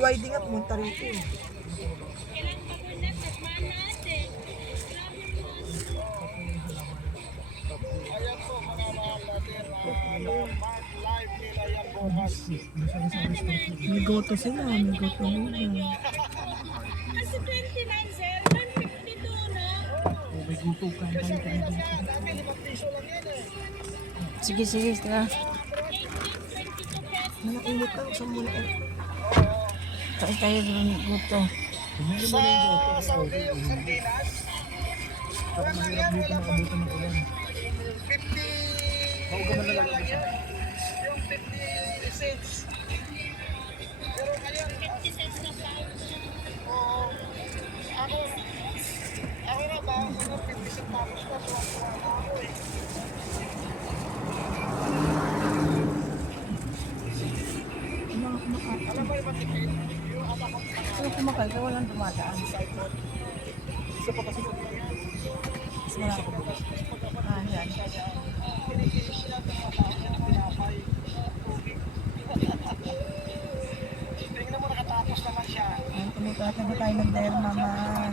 BYD nga, pumunta rito. May goto sila, may goto nila. Kasi 29 sir, 152 na. May goto ka tayo dito. Sige, sige, tara. Nanainit lang, saan mo na Kain tayo ng guto. Sa Saudi, yung sardinas. Parang mahirap dito makabutan ng ulan. 50... Huwag ka man nalalagay siya. Yung 50 cents. Pero ngayon... 50 cents na pa. Oo. Ako na ba? Ako 50 centavos na. Tuwa-tuwa na ako eh. Alam mo yung matipid? Yung anak ko Ano kumakal ka? Walang dumadaan. isa pa kasi Mas malaki ko. Yan. tingnan mo nakatapos naman siya. Ay, tumutulak na tayo ng derma man.